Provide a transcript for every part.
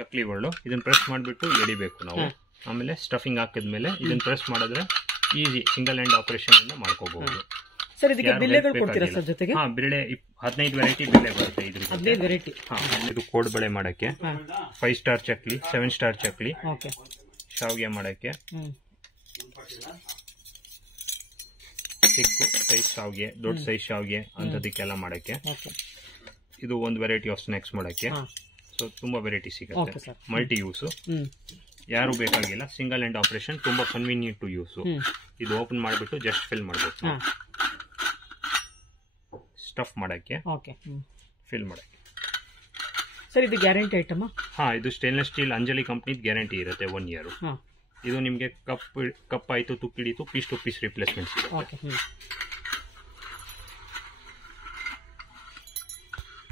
ಚಕ್ಲಿಗಳು ಇದನ್ನ ಪ್ರೆಸ್ ಮಾಡಿಬಿಟ್ಟು ಎಡಿಬೇಕು ನಾವು. ಆಮೇಲೆ ಸ್ಟಫಿಂಗ್ ಹಾಕಿದ್ಮೇಲೆ ಇದನ್ನ ಪ್ರೆಸ್ ಮಾಡಿದ್ರೆ ಈಸಿ ಸಿಂಗಲ್ ಹ್ಯಾಂಡ್ ಆಪರೇಷನ್ ಇಂದ ಮಾಡ್ಕೋಬಹುದು. ಸರ್ ಇದಕ್ಕೆ ಬಿಲ್ಲೆಗಳು ಕೊಡ್ತೀರಾ ಸರ್ ಜೊತೆಗೆ? ಹಾ, ಬಿಲ್ಲೆ 15 ವೆರೈಟಿ ಬಿಲ್ಲೆ ಬರುತ್ತೆ ಇದ್ರ. 15 ವೆರೈಟಿ. ಇದು ಕೋಡ್ಬಳೆ ಮಾಡಕ್ಕೆ, 5 ಸ್ಟಾರ್ ಚಕ್ಲಿ, 7 ಸ್ಟಾರ್ ಚಕ್ಲಿ, ಶಾವಿಗೆ ಮಾಡಕ್ಕೆ, ಚಿಕ್ಕ ಸೈಜ್ ಶಾವಿಗೆ, ದೊಡ್ಡ ಸೈಜ್ ಶಾವಿಗೆ ಅಂತದಕ್ಕೆಲ್ಲ ಮಾಡಕ್ಕೆ. ಇದು ಒಂದು ವೆರೈಟಿ ಆಫ್ ಸ್ನಾಕ್ಸ್ ಮಾಡಕ್ಕೆ. ಸೊ ತುಂಬಾ ವೆರೈಟಿ ಸಿಗುತ್ತೆ. ಮಲ್ಟಿ ಯೂಸ್, ಯಾರು ಬೇಕಾಗಿಲ್ಲ, ಸಿಂಗಲ್ ಹ್ಯಾಂಡ್ ಆಪರೇಷನ್, ತುಂಬಾ ಕನ್ವೀನಿಯಂಟ್ ಟು ಯೂಸ್. ಇದು ಓಪನ್ ಮಾಡಿಬಿಟ್ಟು ಜಸ್ಟ್ ಫಿಲ್ ಮಾಡಬೇಕು. ಸ್ಟಫ್ ಮಾಡಕ್ಕೆ, ಫಿಲ್ ಮಾಡಕ್ಕೆ. ಸರ್ ಇದು ಗ್ಯಾರಂಟಿ ಐಟಮ್? ಹಾ, ಇದು stainless steel Anjali company guarantee ಇರುತ್ತೆ 1 year. ಇದು ನಿಮಗೆ ಕಪ್ ಆಯ್ತು, ತುಕ್ಕಿಡಿತು, ಪೀಸ್ ಟು ಪೀಸ್ ರಿಪ್ಲೇಸ್ಮೆಂಟ್ ಸಿಗುತ್ತೆ.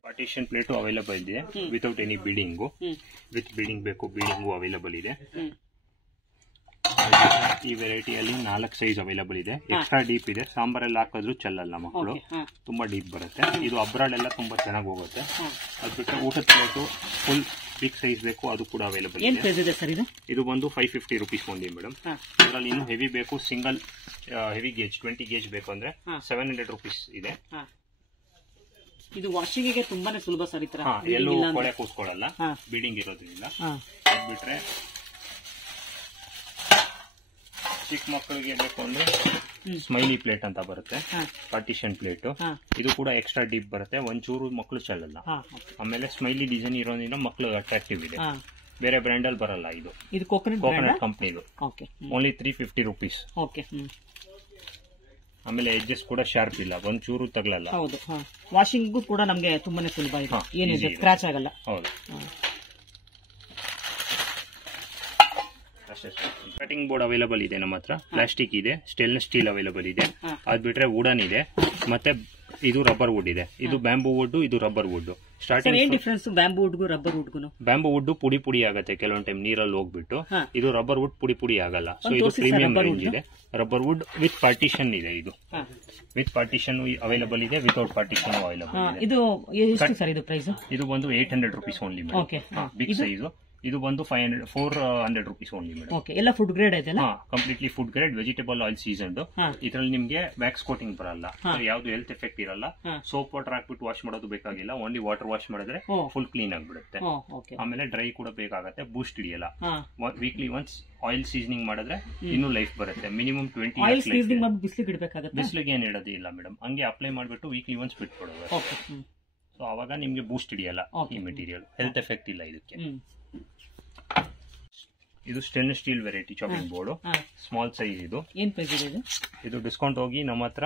ಪಾರ್ಟಿಷನ್ ಪ್ಲೇಟು ಅವೈಲೇಬಲ್ ಇದೆ ವಿತೌಟ್ ಎನಿ ಬೀಡಿಂಗು. ವಿತ್ ಬೀಡಿಂಗ್ ಬೇಕು, ಬೀಡಿಂಗು ಅವೈಲೇಬಲ್ ಇದೆ. ಈ ವೆರೈಟಿಯಲ್ಲಿ 4 ಸೈಜ್ ಅವೈಲೇಬಲ್ ಇದೆ. ಎಕ್ಸ್ಟ್ರಾ ಡೀಪ್ ಇದೆ, ಸಾಂಬಾರೆಲ್ಲ ಹಾಕಿದ್ರು ಚೆಲ್ಲಲ್ಲ ಮಕ್ಕಳು, ತುಂಬಾ ಡೀಪ್ ಬರುತ್ತೆ. ಇದು ಅಬ್ರಾಡ್ ಎಲ್ಲ ತುಂಬಾ ಚೆನ್ನಾಗಿ ಹೋಗುತ್ತೆ. ಅದು ಬಿಟ್ಟರೆ ಊಟದ ಪ್ಲೇಟು ಫುಲ್ ಬಿಗ್ ಸೈಜ್ ಬೇಕು, ಅದು ಕೂಡ ಅವೈಲೇಬಲ್ ಇದೆ. ಇದು ಬಂದು 550 rupees ಓನ್ಲಿ ಮೇಡಮ್. ಇದರಲ್ಲಿ ಇನ್ನು ಹೆವಿ ಬೇಕು, ಸಿಂಗಲ್ ಹೆವಿ ಗೇಜ್ 20 gauge ಬೇಕು ಅಂದ್ರೆ 700 rupees ಇದೆ. ಇದು ವಾಷಿಂಗಿಗೆ ತುಂಬಾನೇ ಸುಲಭ ಸರ್. ಈ ತರ ಎಲ್ಲೂ ಕೊಳೆ ಕೂಸ್ಕೊಳ್ಳಲ್ಲ, ಬೀಡಿಂಗ್ ಇರೋದ್ರಿಂದ. ಅದು ಬಿಟ್ರೆ ಚಿಕ್ಕ ಮಕ್ಕಳಿಗೆ ಬೇಕು ಅಂದ್ರೆ ಸ್ಮೈಲಿ ಪ್ಲೇಟ್ ಅಂತ ಬರುತ್ತೆ, ಪಾರ್ಟಿಷನ್ ಪ್ಲೇಟ್. ಇದು ಕೂಡ ಎಕ್ಸ್ಟ್ರಾ ಡೀಪ್ ಬರುತ್ತೆ, ಒಂಚೂರು ಮಕ್ಕಳು ಚೆಲ್ಲಲ್ಲ. ಆಮೇಲೆ ಸ್ಮೈಲಿ ಡಿಸೈನ್ ಇರೋದ್ರಿಂದ ಮಕ್ಕಳು ಅಟ್ರಾಕ್ಟಿವ್ ಇದೆ. ಬೇರೆ ಬ್ರ್ಯಾಂಡ್ ಅಲ್ಲಿ ಬರಲ್ಲ. ಇದು ಕೋಕೋನಟ್ ಕಂಪ್ನಿದು. Only 350 rupees. ಆಮೇಲೆ ಎಡ್ಜಸ್ ಕೂಡ ಶಾರ್ಪ್ ಇಲ್ಲ, ಒಂಚೂರು ತಗಲಲ್ಲ. ಹೌದು, ವಾಷಿಂಗ್ ಕೂಡ ನಮಗೆ ತುಂಬಾನೇ ಸುಲಭ ಇದೆ, ಏನಿದೆ ಸ್ಕ್ರಾಚ್ ಆಗಲ್ಲ. ಹೌದು. ಕಟಿಂಗ್ ಬೋರ್ಡ್ ಅವೈಲೇಬಲ್ ಇದೆ ನಮ್ಮ ಹತ್ರ. ಪ್ಲಾಸ್ಟಿಕ್ ಇದೆ, ಸ್ಟೇನ್ಲೆಸ್ ಸ್ಟೀಲ್ ಅವೈಲೇಬಲ್ ಇದೆ. ಅದ್ ಬಿಟ್ರೆ ವುಡನ್ ಇದೆ, ಮತ್ತೆ ಇದು ರಬ್ಬರ್ ವುಡ್ ಇದೆ. ಇದು ಬ್ಯಾಂಬೂ ವುಡ್, ಇದು ರಬ್ಬರ್ ವುಡ್. ಸ್ಟಾರ್ಟಿಂಗ್ ಏನ್ ಡಿಫರೆನ್ಸ್ ಬ್ಯಾಂಬೂ ವುಡ್ಗೂ ರಬ್ಬರ್ ವುಡ್ಗೂ? ಬ್ಯಾಂಬೂ ವುಡ್ ಪುಡಿ ಪುಡಿ ಆಗುತ್ತೆ ಕೆಲವೊಂದು ಟೈಮ್ ನೀರಲ್ಲಿ ಹೋಗ್ಬಿಟ್ಟು. ಇದು ರಬ್ಬರ್ ವುಡ್ ಪುಡಿ ಪುಡಿ ಆಗಲ್ಲ. ಸೊ ಇದು ಪ್ರೀಮಿಯಂ ರೇಂಜ್ ಇದೆ. ರಬ್ಬರ್ ವುಡ್ ವಿತ್ ಪಾರ್ಟಿಷನ್ ಇದೆ. ಇದು ವಿತ್ ಪಾರ್ಟಿಷನ್ ಅವೈಲೇಬಲ್ ಇದೆ, ವಿತೌಟ್ ಪಾರ್ಟಿಷನ್ ಅವೈಲೇಬಲ್ ಇದೆ. ಇದು ಎಷ್ಟು ಸರ್ ಇದು ಪ್ರೈಸ್? ಇದು ಬಂದು 800 rupees only madam. Big size. ಇದು ಬಂದು 400 rupees ಓನ್ಲಿ ಮೇಡಮ್. ಎಲ್ಲ ಫುಡ್ ಗ್ರೇಡ್ ಐತೆ? Completely food grade, vegetable oil seasoned. ಇದರಲ್ಲಿ ನಿಮ್ಗೆ ವ್ಯಾಕ್ಸ್ ಕೋಟಿಂಗ್ ಬರಲ್ಲ, ಯಾವ್ದು ಹೆಲ್ತ್ ಎಫೆಕ್ಟ್ ಇರಲ್ಲ. ಸೋಪ್ ವಾಟರ್ ಹಾಕ್ಬಿಟ್ಟು ವಾಶ್ ಮಾಡೋದು ಬೇಕಾಗಿಲ್ಲ, ಓನ್ಲಿ ವಾಟರ್ ವಾಶ್ ಮಾಡಿದ್ರೆ ಫುಲ್ ಕ್ಲೀನ್ ಆಗ್ಬಿಡುತ್ತೆ. ಆಮೇಲೆ ಡ್ರೈ ಕೂಡ ಬೇಕಾಗತ್ತೆ, ಬೂಸ್ಟ್ ಹಿಡಿಯಲ್ಲ. ವೀಕ್ಲಿ ಒನ್ಸ್ ಆಯಿಲ್ ಸೀಸನಿಂಗ್ ಮಾಡಿದ್ರೆ ಇನ್ನೂ ಲೈಫ್ ಬರುತ್ತೆ. Minimum 20 years. ಬಿಸಿಲಿಗೆ ಏನ್ ಇಡೋದಿಲ್ಲ ಮೇಡಮ್, ಹಂಗೆ ಅಪ್ಲೈ ಮಾಡ್ಬಿಟ್ಟು ವೀಕ್ಲಿ ಒನ್ಸ್ ಬಿಟ್ಕೊಡೋದು. ಸೊ ಅವಾಗ ನಿಮ್ಗೆ ಬೂಸ್ಟ್ ಹಿಡಿಯಲ್ಲ ಈ ಮೆಟೀರಿಯಲ್, ಹೆಲ್ತ್ ಎಫೆಕ್ಟ್ ಇಲ್ಲ ಇದಕ್ಕೆ. ಇದು stainless steel variety chopping board, small size. ಇದು ಏನ್ ಪ್ರೈಸ್ ಇದೆ? ಇದು ಡಿಸ್ಕೌಂಟ್ ಹೋಗಿ ನಮ್ಮ ಹತ್ರ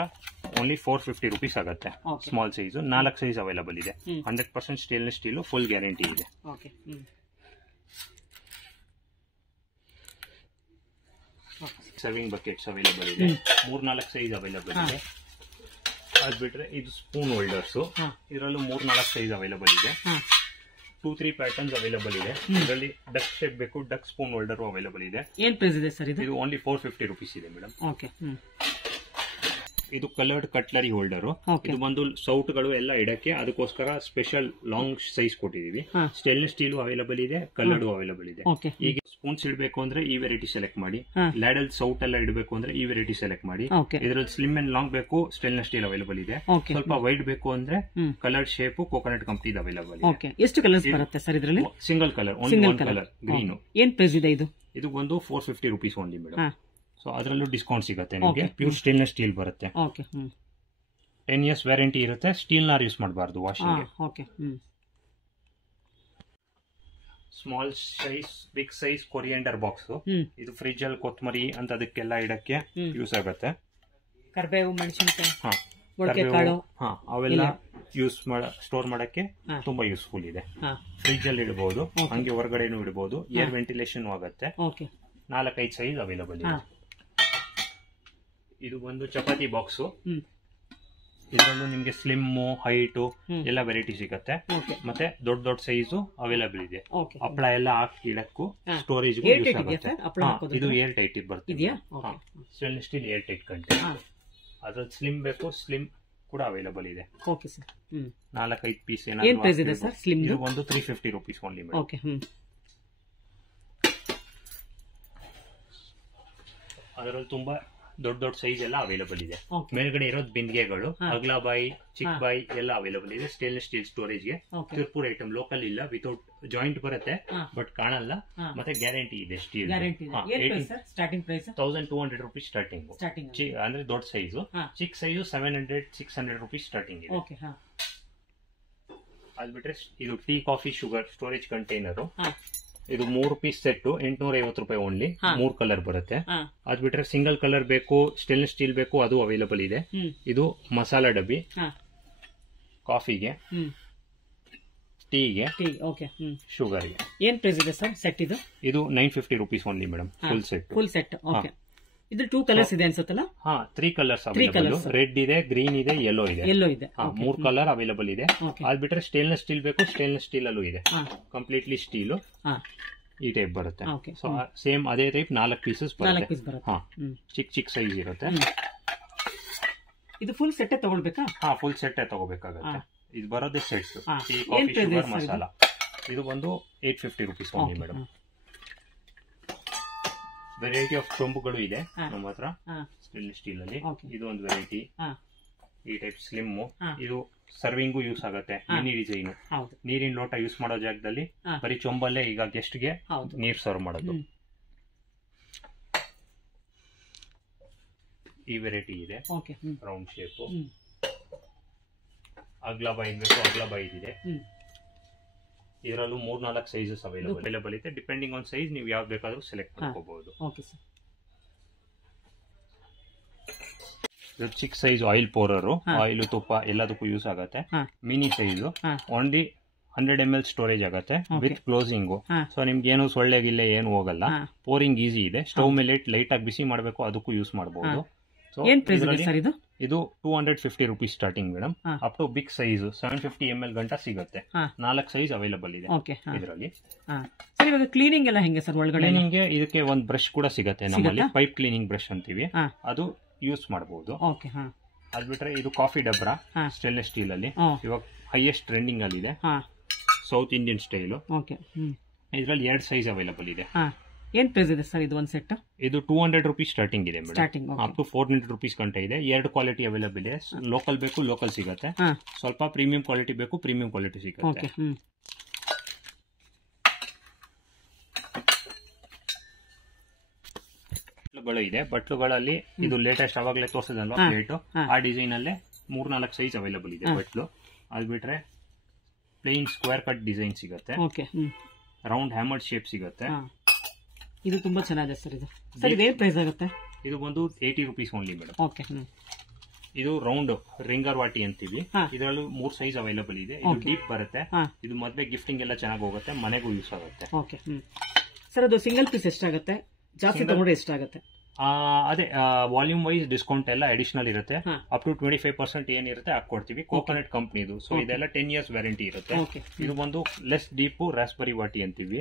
ಓನ್ಲಿ 450 rupees ಆಗುತ್ತೆ. ಸ್ಮಾಲ್ ಸೈಜ್ 4 ಸೈಜ್ ಅವೈಲೇಬಲ್ ಇದೆ. 100% ಸ್ಟೇನ್ಲೆಸ್ ಸ್ಟೀಲ್, ಫುಲ್ ಗ್ಯಾರಂಟಿ ಇದೆ. ಸರ್ವಿಂಗ್ ಬಕೆಟ್ಸ್ ಅವೈಲೇಬಲ್ ಇದೆ, 3-4 ಸೈಜ್ ಅವೈಲೇಬಲ್ ಇದೆ. ಅದ್ ಬಿಟ್ರೆ ಇದು ಸ್ಪೂನ್ ಹೋಲ್ಡರ್ಸ್, ಇದರಲ್ಲೂ 3-4 ಸೈಜ್ ಅವೈಲೇಬಲ್ ಇದೆ. 2-3 ಪ್ಯಾಟರ್ನ್ಸ್ ಅವೈಲೇಬಲ್ ಇದೆ. ಇದರಲ್ಲಿ ಡಕ್ ಶೇಪ್ ಬೇಕು, ಡಕ್ ಸ್ಪೂನ್ ಹೋಲ್ಡರ್ ಅವೈಲೇಬಲ್ ಇದೆ. ಏನ್ ಪ್ರೈಸ್ ಇದೆ ಸರ್ ಇದು? ಇದು ಓನ್ಲಿ 450 rupees ಇದೆ ಮೇಡಮ್. ಇದು ಕಲರ್ಡ್ ಕಟ್ಲರಿ ಹೋಲ್ಡರ್. ಇದು ಬಂದು ಸೌಟ್ಗಳು ಎಲ್ಲ ಇಡಕ್ಕೆ, ಅದಕ್ಕೋಸ್ಕರ ಸ್ಪೆಷಲ್ ಲಾಂಗ್ ಸೈಜ್ ಕೊಟ್ಟಿದೀವಿ. ಸ್ಟೇನ್ಲೆಸ್ ಸ್ಟೀಲ್ ಅವೈಲೇಬಲ್ ಇದೆ, ಕಲರ್ಡ್ ಅವೈಲೇಬಲ್ ಇದೆ. ಈಗ ಸ್ಪೂನ್ಸ್ ಇಡಬೇಕು ಅಂದ್ರೆ ಈ ವೆರೈಟಿ ಸೆಲೆಕ್ಟ್ ಮಾಡಿ, ಲ್ಯಾಡಲ್ ಸೌಟ್ ಎಲ್ಲ ಇಡಬೇಕು ಅಂದ್ರೆ ಈ ವೆರೈಟಿ ಸೆಲೆಕ್ಟ್ ಮಾಡಿ. ಇದರಲ್ಲಿ ಸ್ಲಿಮ್ ಅಂಡ್ ಲಾಂಗ್ ಬೇಕು, ಸ್ಟೇನ್ಲೆಸ್ ಸ್ಟೀಲ್ ಅವೈಲೇಬಲ್ ಇದೆ. ಸ್ವಲ್ಪ ವೈಡ್ ಬೇಕು ಅಂದ್ರೆ coloured shape coconut company available ಇದೆ. ಎಷ್ಟು ಕಲರ್ಸ್ ಬರುತ್ತೆ ಸರ್ ಇದರಲ್ಲಿ? Single colour, only one colour, green. ಏನ್ ಪ್ರೈಸ್ ಇದೆ ಇದು? ಇದು ಒಂದು 450 rupees ಓನ್ಲಿ ಮೇಡಮ್. ಸೊ ಅದರಲ್ಲೂ ಡಿಸ್ಕೌಂಟ್ ಸಿಗುತ್ತೆ ನಿಮಗೆ. ಪ್ಯೂರ್ ಸ್ಟೇನ್ಲೆಸ್ ಸ್ಟೀಲ್ ಬರುತ್ತೆ, 10 years ವ್ಯಾರಂಟಿ ಇರುತ್ತೆ. ಸ್ಟೀಲ್ ನಾರ್ ಯೂಸ್ ಮಾಡಬಾರ್ದು washing. Small size, big size coriander box. ಇದು ಫ್ರಿಜ್ ಅಲ್ಲಿ ಕೊತ್ತಂಬರಿ ಅಂತ ಅದಕ್ಕೆಲ್ಲ ಇಡಕ್ಕೆ ಯೂಸ್ ಆಗುತ್ತೆ. ಕರಿಬೇವು, ಮೆಣಸಿನಕಾಯಿ, ಅವೆಲ್ಲ ಯೂಸ್ ಸ್ಟೋರ್ ಮಾಡಕ್ಕೆ ತುಂಬಾ ಯೂಸ್ಫುಲ್ ಇದೆ. ಫ್ರಿಜ್ ಅಲ್ಲಿ ಇಡಬಹುದು, ಹಂಗೆ ಹೊರಗಡೆನೂ ಇಡಬಹುದು, ಏರ್ ವೆಂಟಿಲೇಷನ್ ಆಗುತ್ತೆ. 4-5 ಸೈಜ್ ಅವೈಲೇಬಲ್ ಇದೆ. ಇದು ಬಂದು ಚಪಾತಿ ಬಾಕ್ಸ್. ಇದರಲ್ಲೂ ನಿಮ್ಗೆ ಸ್ಲಿಮ್, ಹೈಟ್ ಎಲ್ಲ ವೆರೈಟಿ ಸಿಗುತ್ತೆ. ಮತ್ತೆ ದೊಡ್ಡ ದೊಡ್ಡ ಸೈಜು ಅವೈಲೇಬಲ್ ಇದೆ. ಹಪ್ಪಳ ಎಲ್ಲ ಹಾಕಿ ಇಡಕ್ಕೂ ಸ್ಟೋರೇಜ್ ಯೂಸ್ ಆಗುತ್ತೆ. ಇದು ಏರ್ ಟೈಟ್ ಬರ್ತದೆ, stainless steel air tight container. ಅದ್ರಲ್ಲಿ ಸ್ಲಿಮ್ ಬೇಕು, ಸ್ಲಿಮ್ ಕೂಡ ಅವೈಲೇಬಲ್ ಇದೆ. 4-5 ಪೀಸ್. ಇದು ಒಂದು 350 rupees ಓನ್ಲಿ ಮೇಡಮ್. ಅದರಲ್ಲಿ ತುಂಬಾ ದೊಡ್ಡ ದೊಡ್ಡ ಸೈಜ್ ಎಲ್ಲ ಅವೈಲೇಬಲ್ ಇದೆ. ಮೇಲ್ಗಡೆ ಇರೋದು ಬಿಂದಿಗೆಗಳು, ಅಗ್ಲ ಬಾಯಿ, ಚಿಕ್ಕ ಬಾಯಿ ಎಲ್ಲ ಅವೈಲೇಬಲ್ ಇದೆ. ಸ್ಟೇನ್ಲೆಸ್ ಸ್ಟೀಲ್ ಸ್ಟೋರೇಜ್ ಗೆ. ತಿರುಪುರ ಐಟಮ್, ಲೋಕಲ್ ಇಲ್ಲ, ವಿತೌಟ್ ಜಾಯಿಂಟ್ ಬರುತ್ತೆ ಬಟ್ ಕಾಣಲ್ಲ, ಮತ್ತೆ ಗ್ಯಾರಂಟಿ ಇದೆ steel. Starting price 1200 rupees starting. ಅಂದ್ರೆ ದೊಡ್ಡ ಸೈಜ್. ಚಿಕ್ಕ ಸೈಜ್ 700-600 rupees ಸ್ಟಾರ್ಟಿಂಗ್ ಇದೆ. ಅದ್ ಬಿಟ್ರೆ ಇದು tea, coffee, sugar storage container. ಇದು 3 ಪೀಸ್ ಸೆಟ್, 850 ರೂಪಾಯಿ ಓನ್ಲಿ. 3 ಕಲರ್ ಬರುತ್ತೆ. ಅದ್ ಬಿಟ್ರೆ ಸಿಂಗಲ್ ಕಲರ್ ಬೇಕು, ಸ್ಟೇನ್ಲೆಸ್ ಸ್ಟೀಲ್ ಬೇಕು, ಅದು ಅವೈಲೇಬಲ್ ಇದೆ. ಇದು ಮಸಾಲಾ ಡಬ್ಬಿ, ಕಾಫಿಗೆ, ಟೀಗೆ, ಶುಗರ್ಗೆ. ಏನ್ ಪ್ರೈಸ್ ಇದೆ ಸರ್ ಸೆಟ್ ಇದು? ಇದು 950 rupees only madam, full set. Full set. Okay. ಇದು 2 ಕಲರ್ಸ್ ಇದೆ ಅನ್ಸುತ್ತಲ್ಲ? 3 ಕಲರ್ಸ್ ಅವೈಲೇಬಲ್. ರೆಡ್ ಇದೆ, ಗ್ರೀನ್ ಇದೆ, ಯೆಲ್ಲೋ ಇದೆ. 3 ಕಲರ್ ಅವೈಲೇಬಲ್ ಇದೆ. ಅದ್ ಬಿಟ್ರೆ ಸ್ಟೇನ್ಲೆಸ್ ಸ್ಟೀಲ್ ಬೇಕು, ಸ್ಟೇನ್ಲೆಸ್ ಸ್ಟೀಲ್ ಅಲ್ಲೂ ಇದೆ. ಕಂಪ್ಲೀಟ್ಲಿ ಸ್ಟೀಲ್ ಈ ಟೈಪ್ ಬರುತ್ತೆ. ಸೊ ಸೇಮ್ ಅದೇ ಟೈಪ್ 4 ಪೀಸಸ್ ಬರುತ್ತೆ. ಚಿಕ್ಕ ಚಿಕ್ಕ ಸೈಜ್ ಇರುತ್ತೆ. ಇದು ಫುಲ್ ಸೆಟ್ ತಗೊಳ್ಬೇಕಾ? ಫುಲ್ ಸೆಟ್ ತಗೋಬೇಕಾಗತ್ತೆ. ಇದು ಬರೋದೇ set. Tea, coffee, sugar, masala. ಇದು ಬಂದು 850 rupees only madam. Variety of ಚೊಂಬುಗಳು ಇದೆ ನಮ್ಮ ಹತ್ರ ಸ್ಟೇನ್ಲೆಸ್ ಸ್ಟೀಲ್ ಅಲ್ಲಿ. ಇದು ಒಂದು ವೆರೈಟಿ, ಈ ಟೈಪ್ ಸ್ಲಿಮ್. ಇದು ಸರ್ವಿಂಗು ಯೂಸ್ ಆಗುತ್ತೆ. Mini design. ನೀರಿನ ಲೋಟ ಯೂಸ್ ಮಾಡೋ ಜಾಗದಲ್ಲಿ ಬರೀ ಚೊಂಬಲ್ಲೇ ಈಗ ಗೆಸ್ಟ್ ಗೆ ನೀರ್ ಸರ್ವ್ ಮಾಡೋದು. ಈ ವೆರೈಟಿ ಇದೆ, ರೌಂಡ್ ಶೇಪ್. ಅಗ್ಲ ಬಾಯಿ ಬೇಕು, ಅಗ್ಲ ಬಾಯಿ ಇದೆ. ಇದರಲ್ಲೂ 3-4 ಸೈಜಸ್ ಅವೈಲೇಬಲ್ ಇದೆ. ಡಿಪೆಂಡಿಂಗ್ ಆನ್ ಸೈಜ್ ನೀವು ಯಾವ್ದು ಬೇಕಾದ್ರೂ ಸೆಲೆಕ್ಟ್ ಮಾಡ್ಕೋಬಹುದು. ಚಿಕ್ಕ ಸೈಜ್ ಆಯಿಲ್ ಪೋರರ್, ಆಯಿಲ್, ತುಪ್ಪ ಎಲ್ಲದಕ್ಕೂ ಯೂಸ್ ಆಗುತ್ತೆ. Mini size, only 100 ml storage ಆಗುತ್ತೆ ವಿತ್ ಕ್ಲೋಸಿಂಗು. ಸೊ ನಿಮ್ಗೆ ಏನು ಸೊಳ್ಳೆಗಿಲ್ಲ ಏನು ಹೋಗಲ್ಲ. ಪೋರಿಂಗ್ ಈಸಿ ಇದೆ. ಸ್ಟವ್ ಮೇಲೆ ಲೈಟ್ ಆಗಿ ಬಿಸಿ ಮಾಡಬೇಕು, ಅದಕ್ಕೂ ಯೂಸ್ ಮಾಡಬಹುದು. ಇದು 250 rupees starting madam. Up to big size 750 ml ಗಂಟ ಸಿಗುತ್ತೆ. 4 ಸೈಜ್ ಅವೈಲೇಬಲ್ ಇದೆ ಇದರಲ್ಲಿ. ಕ್ಲೀನಿಂಗ್ ಎಲ್ಲ ಹೆಂಗೆ ಸರ್? ಒಳಗಡೆ ಕ್ಲೀನಿಂಗ್ ಇದಕ್ಕೆ ಒಂದು ಬ್ರಷ್ ಕೂಡ ಸಿಗುತ್ತೆ ನಮ್ಮಲ್ಲಿ, ಪೈಪ್ ಕ್ಲೀನಿಂಗ್ ಬ್ರಷ್ ಅಂತೀವಿ, ಅದು ಯೂಸ್ ಮಾಡಬಹುದು. ಅದ್ ಬಿಟ್ರೆ ಇದು ಕಾಫಿ ಡಬ್ರ, ಸ್ಟೇನ್ಲೆಸ್ ಸ್ಟೀಲ್ ಅಲ್ಲಿ ಇವಾಗ ಹೈಯೆಸ್ಟ್ ಟ್ರೆಂಡಿಂಗ್ ಅಲ್ಲಿ ಇದೆ. South Indian style. ಇದರಲ್ಲಿ 2 ಸೈಜ್ ಅವೈಲೇಬಲ್ ಇದೆ. ಏನ್ ಪ್ರೈಸ್ ಇದೆ ಸರ್ ಇದು ಒಂದು ಸೆಟ್? ಇದು 200 ರೂಪೀಸ್ ಸ್ಟಾರ್ಟಿಂಗ್ ಇದೆ ಮೇಡಮ್. ಅಪ್ ಟು 400 ರೂಪೀಸ್ ಗಂಟ ಇದೆ. 2 ಕ್ವಾಲಿಟಿ ಅವೈಲೇಬಲ್ ಇದೆ. ಲೋಕಲ್ ಬೇಕು, ಲೋಕಲ್ ಸಿಗುತ್ತೆ. ಸ್ವಲ್ಪ ಪ್ರೀಮಿಯಂ ಕ್ವಾಲಿಟಿ ಬೇಕು, ಪ್ರೀಮಿಯಂ ಕ್ವಾಲಿಟಿ ಸಿಗುತ್ತೆ. ಬಟ್ಲುಗಳು ಇದೆ. ಬಟ್ಲುಗಳಲ್ಲಿ ಇದು ಲೇಟೆಸ್ಟ್ ಅವಾಗಲೇ ತೋರಿಸಿದಲ್ವಾ ಪ್ಲೇಟ್, ಆ ಡಿಸೈನ್ ಅಲ್ಲೇ 3-4 ಸೈಜ್ ಅವೈಲೇಬಲ್ ಇದೆ ಬಟ್ಲು. ಅದ್ ಬಿಟ್ರೆ ಪ್ಲೇನ್ ಸ್ಕ್ವೇರ್ ಕಟ್ ಡಿಸೈನ್ ಸಿಗುತ್ತೆ. ರೌಂಡ್ ಹ್ಯಾಮರ್ಡ್ ಶೇಪ್ ಸಿಗುತ್ತೆ. ಇದು ತುಂಬಾ ಚೆನ್ನಾಗಿದೆ ಸರ್. ಇದು ಸರ್ ಇದೇನ್ ಪ್ರೈಸ್ ಆಗುತ್ತೆ? ಇದು ಬಂದು 80 ರೂಪೀಸ್ ಓನ್ಲಿ ಮೇಡಮ್. ಇದು ರೌಂಡ್ ರಿಂಗರ್ ವಾಟಿ ಅಂತೀವಿ. ಇದರಲ್ಲೂ 3 ಸೈಜ್ ಅವೈಲೇಬಲ್ ಇದೆ. ಇದು ಡೀಪ್ ಬರುತ್ತೆ. ಇದು ಮದ್ವೆ ಗಿಫ್ಟಿಂಗ್ ಎಲ್ಲ ಚೆನ್ನಾಗಿ ಹೋಗುತ್ತೆ, ಮನೆಗೂ ಯೂಸ್ ಆಗುತ್ತೆ. ಸರ್ ಅದು ಸಿಂಗಲ್ ಪೀಸ್ ಎಷ್ಟಾಗುತ್ತೆ? ಜಾಸ್ತಿ ತಗೊಂಡ್ರೆ ಎಷ್ಟಾಗುತ್ತೆ? ಅದೇ ವಾಲ್ಯೂಮ್ ವೈಸ್ ಡಿಸ್ಕೌಂಟ್ ಎಲ್ಲ ಅಡಿಷನಲ್ ಇರುತ್ತೆ. ಅಪ್ ಟು 25% ಏನಿರುತ್ತೆ ಹಾಕೊಡ್ತೀವಿ. ಕೋಕೋನಟ್ ಕಂಪ್ನಿದು. ಸೊ ಇದೆಲ್ಲ 10 years ವ್ಯಾರಂಟಿ ಇರುತ್ತೆ. ಇದು ಬಂದು ಲೆಸ್ ಡೀಪ್ ರಾಸ್ಬೆರಿ ವಾಟಿ ಅಂತೀವಿ.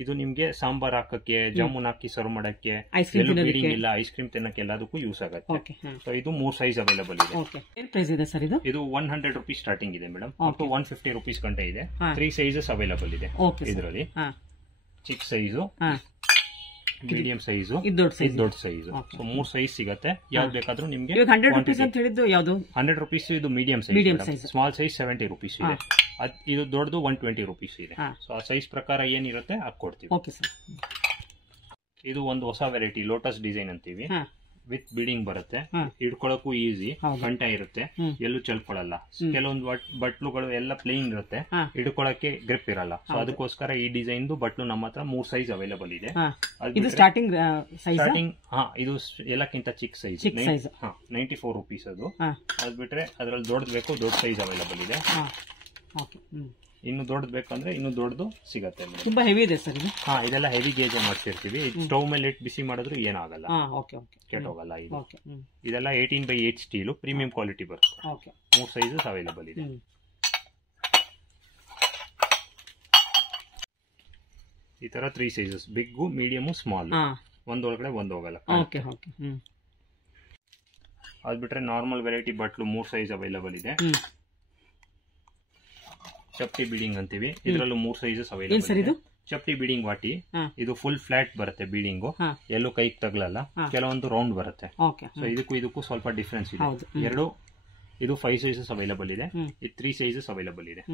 ಇದು ನಿಮ್ಗೆ ಸಾಂಬಾರ್ ಹಾಕಕ್ಕೆ, ಜಾಮೂನ್ ಹಾಕಿ ಸರ್ವ್ ಮಾಡಕ್ಕೆ, ಬೀಡಿಂಗ್ ಇಲ್ಲ, ಐಸ್ ಕ್ರೀಮ್ ತಿನ್ನಕ್ಕೆ ಎಲ್ಲದಕ್ಕೂ ಯೂಸ್ ಆಗುತ್ತೆ. ಸೊ ಇದು 3 ಸೈಜ್ ಅವೈಲೇಬಲ್ ಇದೆ. ಇದು 100 ರೂಪೀಸ್ ಸ್ಟಾರ್ಟಿಂಗ್ ಇದೆ ಮೇಡಮ್. ಅಪ್ ಟು 150 ರೂಪೀಸ್ ಗಂಟೆ ಇದೆ. 3 ಸೈಜಸ್ ಅವೈಲೇಬಲ್ ಇದೆ ಇದರಲ್ಲಿ. ಚಿಕ್ಕ ಸೈಜು, ಮೀಡಿಯಂ ಸೈಜು, ದೊಡ್ಡ ಸೈಜ್. ಸೊ 3 ಸೈಜ್ ಸಿಗುತ್ತೆ. ಯಾವ್ದು ಬೇಕಾದ್ರೂ ನಿಮ್ಗೆ. 100 ರೂಪೀಸ್ ಅಂತ ಹೇಳಿದ್ದು ಯಾವ್ದು? 100 ರೂಪೀಸ್ ಇದು medium size. Small size 70 rupees ಇದೆ. ಇದು ದೊಡ್ಡದು 120 ರೂಪೀಸ್ ಇದೆ. ಸೊ ಆ ಸೈಜ್ ಪ್ರಕಾರ ಏನಿರುತ್ತೆ ಹಾಕೊಡ್ತೀವಿ. ಇದು ಒಂದು ಹೊಸ ವೆರೈಟಿ, ಲೋಟಸ್ ಡಿಸೈನ್ ಅಂತೀವಿ. ವಿತ್ ಬೀಡಿಂಗ್ ಬರುತ್ತೆ. ಹಿಡ್ಕೊಳಕ್ಕೂ ಈಸಿ, ಗಂಟ ಇರುತ್ತೆ, ಎಲ್ಲೂ ಚೆಲ್ಕೊಳ್ಳಲ್ಲ. ಕೆಲವೊಂದು ಬಟ್ಲುಗಳು ಎಲ್ಲ ಪ್ಲೇನ್ ಇರುತ್ತೆ, ಹಿಡ್ಕೊಳಕ್ಕೆ ಗ್ರಿಪ್ ಇರಲ್ಲ. ಸೊ ಅದಕ್ಕೋಸ್ಕರ ಈ ಡಿಸೈನ್ ಬಟ್ಲು ನಮ್ಮ ಹತ್ರ 3 ಸೈಜ್ ಅವೈಲೇಬಲ್ ಇದೆ. ಸ್ಟಾರ್ಟಿಂಗ್ ಇದು ಎಲ್ಲಕ್ಕಿಂತ ಚಿಕ್ಕ ಸೈಜ್ 94 ರೂಪೀಸ್ ಅದು. ಅದ್ ಬಿಟ್ರೆ ಅದ್ರಲ್ಲಿ ದೊಡ್ಡದು ಬೇಕು, ದೊಡ್ಡ ಸೈಜ್ ಅವೈಲೇಬಲ್ ಇದೆ. ಇನ್ನು ದೊಡ್ಡದು ಬೇಕಂದ್ರೆ ಇನ್ನು ದೊಡ್ಡದು ಸಿಗತ್ತೆ. ತುಂಬಾ ಹೆವಿ ಇದೆ ಸರ್ ಇದು. ಇದೆಲ್ಲ ಹೆವಿ ಗೇಜ್ ಮಾಡ್ತಿರ್ತೀವಿ. ಸ್ಟವ್ ಮೇಲೆ ಇಟ್ಟು ಬಿಸಿ ಮಾಡಿದ್ರು ಏನಾಗಲ್ಲ, ಕೆಟ್ಟೋಗಲ್ಲ. ಇದೆಲ್ಲ 18x8 ಸ್ಟೀಲು, ಪ್ರೀಮಿಯಂ ಕ್ವಾಲಿಟಿ ಬರುತ್ತೆ. 3 ಸೈಜಸ್ ಅವೈಲೇಬಲ್ ಇದೆ. ಈ ತರ 3 ಸೈಜಸ್, ಬಿಗ್, ಮೀಡಿಯಂ, ಸ್ಮಾಲ್. ಒಂದೊಳಗಡೆ ಒಂದು ಹೋಗಲ್ಲ. ಅದ್ ಬಿಟ್ರೆ ನಾರ್ಮಲ್ ವೆರೈಟಿ ಬಟ್ಲು 3 ಸೈಜ್ ಅವೈಲೇಬಲ್ ಇದೆ. ಚಪ್ಟಿ ಬೀಡಿಂಗ್ ಅಂತೀವಿ. ಇದರಲ್ಲೂ 3 ಸೈಜಸ್ ಅವೈಲೇಬಲ್ ಇದೆ. ಚಪ್ಟಿ ಬೀಡಿಂಗ್ ವಾಟಿ. ಇದು ಫುಲ್ ಫ್ಲಾಟ್ ಬರುತ್ತೆ ಬೀಡಿಂಗು, ಎಲ್ಲೂ ಕೈಗೆ ತಗಲಲ್ಲ. ಕೆಲವೊಂದು ರೌಂಡ್ ಬರುತ್ತೆ. ಸೊ ಇದಕ್ಕೂ ಸ್ವಲ್ಪ ಡಿಫ್ರೆನ್ಸ್ ಇದೆ. ಎರಡು ಇದು 5 ಸೈಜಸ್ ಅವೈಲಬಲ್ ಇದೆ, ಇದು 3 ಸೈಜಸ್ ಅವೈಲಬಲ್ ಇದೆ.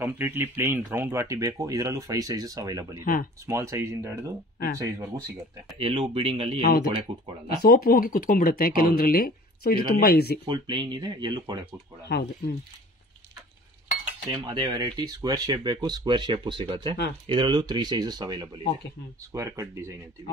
ಕಂಪ್ಲೀಟ್ಲಿ ಪ್ಲೇನ್ ರೌಂಡ್ ವಾಟಿ ಬೇಕು, ಇದರಲ್ಲೂ 5 ಸೈಜಸ್ ಅವೈಲಬಲ್ ಇದೆ. ಸ್ಮಾಲ್ ಸೈಜ್ ಇಂದ ಹಿಡಿದು ಬಿಗ್ ಸೈಜ್ ವರೆಗೂ ಸಿಗುತ್ತೆ. ಎಲ್ಲೂ ಬೀಡಿಂಗ್ ಅಲ್ಲಿ ಎಲ್ಲೂ ಕೊಳೆ ಕೂತ್ಕೊಳ್ಳಲ್ಲ, ಸೋಪ್ ಹೋಗಿ ಕುತ್ಕೊಂಡ್ಬಿಡುತ್ತೆ ಕೆಲವೊಂದ್ರಲ್ಲಿ. ಸೊ ಇದು ತುಂಬಾ ಈಸಿ, ಫುಲ್ ಪ್ಲೇನ್ ಇದೆ, ಎಲ್ಲೂ ಕೊಳೆ ಕೂತ್ಕೊಳ್ಳಲ್ಲ. ಸೇಮ್ ಅದೇ ವೆರೈಟಿ ಸ್ಕ್ವೇರ್ ಶೇಪ್ ಬೇಕು, ಸ್ಕ್ವೇರ್ ಶೇಪ್ ಸಿಗುತ್ತೆ. ಇದರಲ್ಲೂ 3 ಸೈಜಸ್ ಅವೈಲಬಲ್ ಇದೆ. ಸ್ಕ್ವೇರ್ ಕಟ್ ಡಿಸೈನ್ ಅಂತೀವಿ.